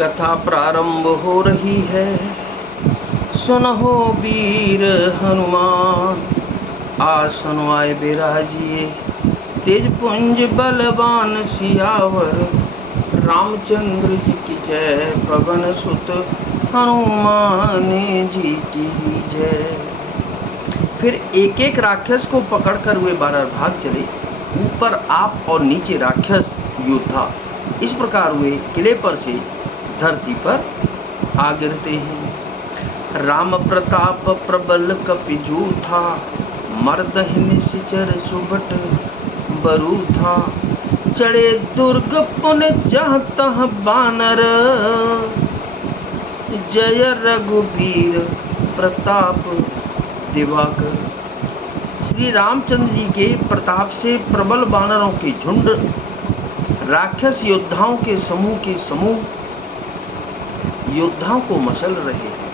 कथा प्रारंभ हो रही है। सुनहो वीर हनुमान, आसन आए बिराजिए। तेज पुंज बलवान सियावर, रामचंद्र जी की जय। पवन सुत हनुमान जी की जय। फिर एक एक राक्षस को पकड़कर वे 12 भाग चले। ऊपर आप और नीचे राक्षस योद्धा इस प्रकार वे किले पर से धरती पर आ गिरते हैं। राम प्रताप प्रबल कपिजू था, मर्दहि निश्चर सुबट बरू था। चढ़े दुर्ग पुन जहाँ तहाँ बानर, जय रघुबीर प्रताप दिवाकर। श्री रामचंद्र जी के प्रताप से प्रबल बानरों के झुंड, राक्षस योद्धाओं के समूह योद्धाओं को मसल रहे हैं।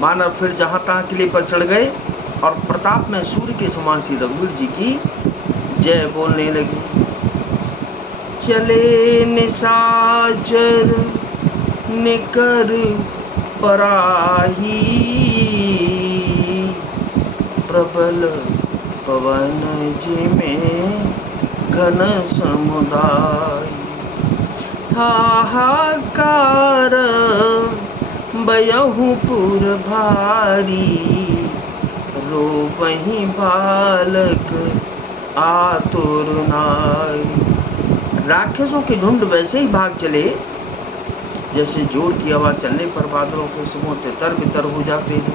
बानर फिर जहां तहां किले पर चढ़ गए और प्रताप में सूर्य के समान श्री रघुवीर जी की जय बोलने लगे। चले निशाचर निकर पराही, प्रबल पवन जी में घन समुदाय। हाहाकार बयहु पुर भारी, रोपहि बालक आतुर नारी। राक्षसों के झुंड वैसे ही भाग चले जैसे जोर की आवाज चलने पर बादलों के समूह तितर बितर हो जाते हैं।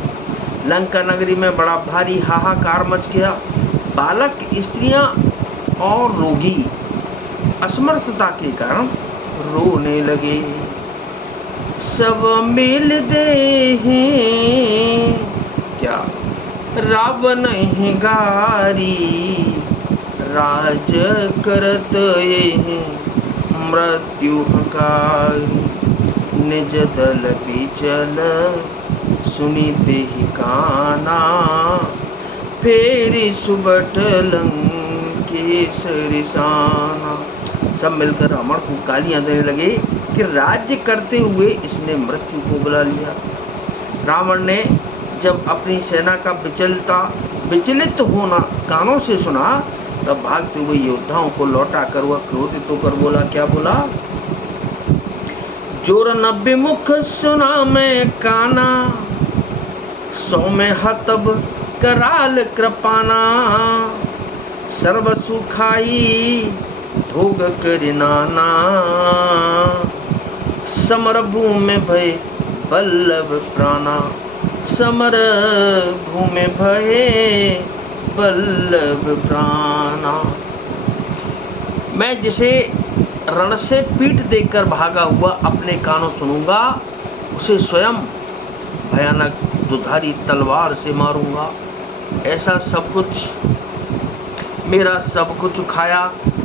लंका नगरी में बड़ा भारी हाहाकार मच गया। बालक, स्त्रियां और रोगी असमर्थता के कारण रोने लगे। सब मिल दे हैं क्या रावण गारी, राज करत ये मृत्यु हकारी। निज दल बिचल सुनीते ही काना, फेरी सुबट लंकेश्वरी साना। सब मिलकर रावण को गालियां देने लगे कि राज्य करते हुए इसने मृत्यु को बुला लिया। रावण ने जब अपनी सेना का विचलित होना कानों से सुना, तब भागते हुए योद्धाओं को लौटा कर वह क्रोधित होकर बोला। क्या बोला? जोर 90 मुख सुना मैं काना, 100 में हतब कराल कृपाना। सर्व सुखाई भोग करिनाना, समर भूमि भय बल्लभ प्राणा। समर भूमि भय बल्लभ प्राणा। मैं जिसे रण से पीठ देकर भागा हुआ अपने कानों सुनूंगा, उसे स्वयं भयानक दुधारी तलवार से मारूंगा। ऐसा सब कुछ, मेरा सब कुछ खाया,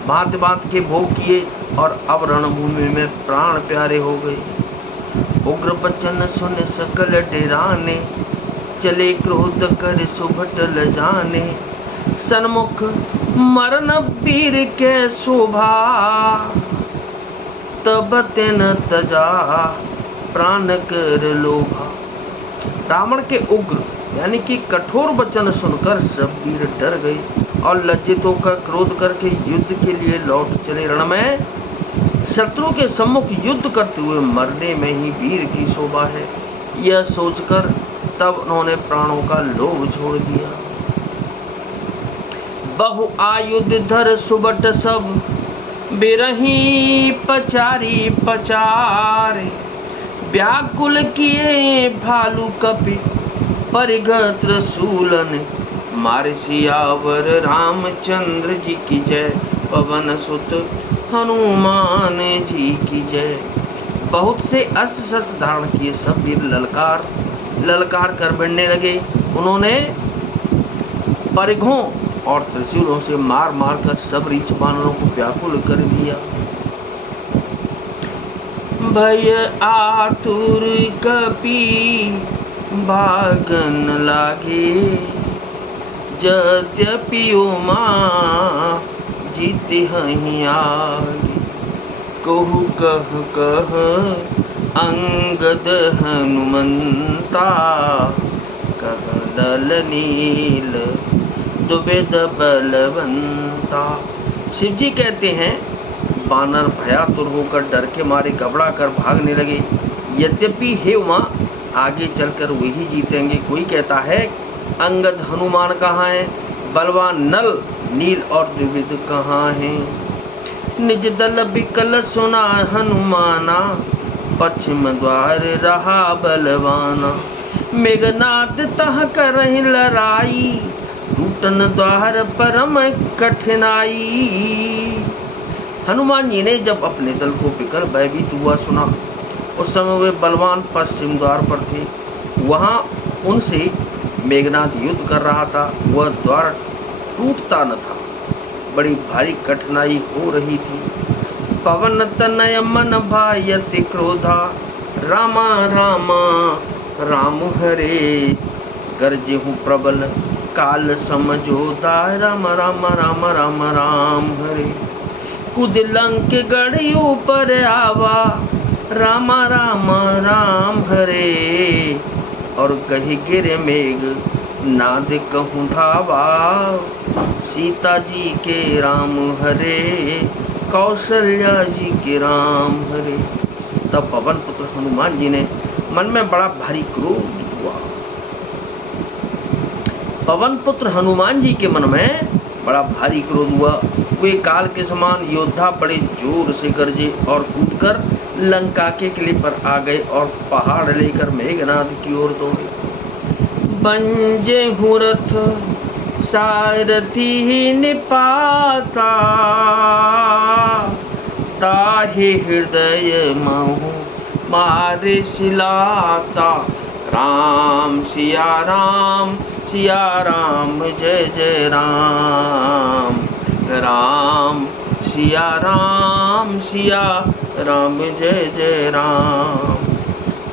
भांति भांति के भोग किए और अब रणभूमि में प्राण प्यारे हो गए। उग्र बचन सुन सकल डेराने, चले क्रोध कर सुभटल जाने। सन्मुख मरण वीर के शोभा, तब तेन तजा प्राण कर लोभा। रावण के उग्र यानी कि कठोर वचन सुनकर सब वीर डर गए और लज्जित होकर क्रोध करके युद्ध के लिए लौट चले। रण में शत्रु के सम्मुख युद्ध करते हुए मरने में ही वीर की शोभा है, यह सोचकर तब उन्होंने प्राणों का लोभ छोड़ दिया। बहु आयुध धर सुबट सब, बिरही पचारी पचारे। व्याकुल किए भालू कपि, परिगत सूलन मारे। सियावर रामचंद्र जी की जय, पवन सुत हनुमान जी की जय। बहुत से अस्त्र शस्त्र धारण किए सब वीर ललकार कर भिड़ने लगे। उन्होंने परिघों और त्रिशूलों से मार मार कर सब रीछ बानरों को व्याकुल कर दिया। भय आतुर कपि भागन लागे, यद्यपि ओ मां जीत हहीं आगे। कहु कह कह अंगद हनुमंता, कह दल नील दुबेद बलवंता। शिव जी कहते हैं बानर भयातुर होकर डर के मारे घबरा कर भागने लगे। यद्यपि हे उमा, आगे चलकर वही जीतेंगे। कोई कहता है अंगद हनुमान कहाँ है, बलवान नल नील और द्विविद कहाँ हैं। निज दल बिकल सुना हनुमाना, पश्चिम द्वार रहा बलवाना। मेघनाद तह करहि लड़ाई, टूटन द्वार परम कठिनाई। हनुमान जी ने जब अपने दल को बिकल भयभीत हुआ सुना, उस समय वे बलवान पश्चिम द्वार पर थे। वहां उनसे मेघनाद युद्ध कर रहा था। वह द्वार टूटता न था, बड़ी भारी कठिनाई हो रही थी। पवन तनय मन भायति क्रोधा, रामा रामा राम हरे। गरजेहु प्रबल काल समझोता, राम राम राम राम राम हरे। कुद लंक गढ़ ऊपर आवा, रामा राम राम हरे। और कही गिरे मेघ नाद कहूँ धावा, सीता जी के राम हरे, कौशल्या जी के राम हरे। तब पवन पुत्र हनुमान जी ने मन में बड़ा भारी क्रोध हुआ। पवन पुत्र हनुमान जी के मन में बड़ा भारी क्रोध हुआ। वे काल के समान योद्धा बड़े जोर से गरजे और कूदकर लंका के किले पर आ गए और पहाड़ लेकर मेघनाद की ओर दौड़े। बंजे हूँ रथ सारथी निपाता, ताहे हृदय महु मारे सिलाता। राम सिया राम जय जय राम, राम सिया राम जय जय राम।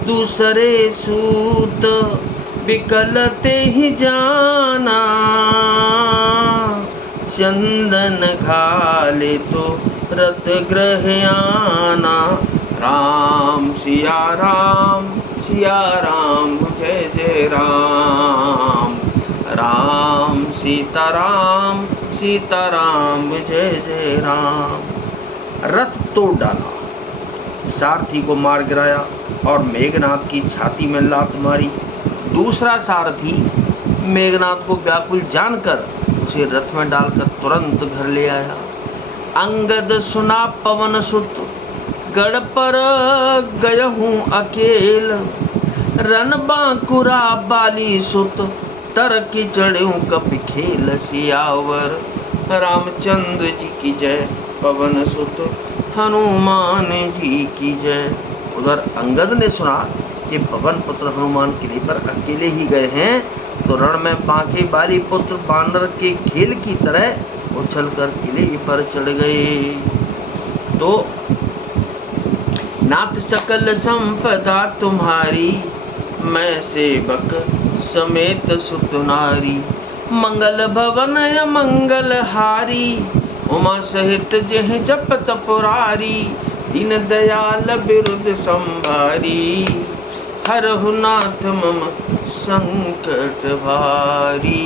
दूसरे सूत बिकलते ही जाना, चंदन घाले तो रत ग्रह आना। राम सिया राम जय जय राम, राम सीताराम जय जय राम। रथ तोड़ डाला, सारथी को मार गिराया और मेघनाद की छाती में लात मारी। दूसरा सारथी मेघनाद को व्याकुल जानकर उसे रथ में डालकर तुरंत घर ले आया। अंगद सुना पवन सुत, गढ़ पर गयहूँ अकेल। रन बांकुरा बाली सुत, तर की चढ़ूं कपि खेल। सियावर रामचंद्र जी की जय, पवन सुत हनुमान जी की जय। उधर अंगद ने सुना कि पवन पुत्र हनुमान किले पर अकेले ही गए हैं, तो रण में बांके बाली पुत्र बानर के खेल की तरह उछलकर किले पर चढ़ गए। तो नाथ सकल संपदा तुम्हारी, मैं सेवक समेत सुत नारी। मंगल भवन मंगल हारी, उमा सहित जेह जपत पुरारी। दीन दयाल बिरुद संभारी, हरहु नाथ मम संकट भारी।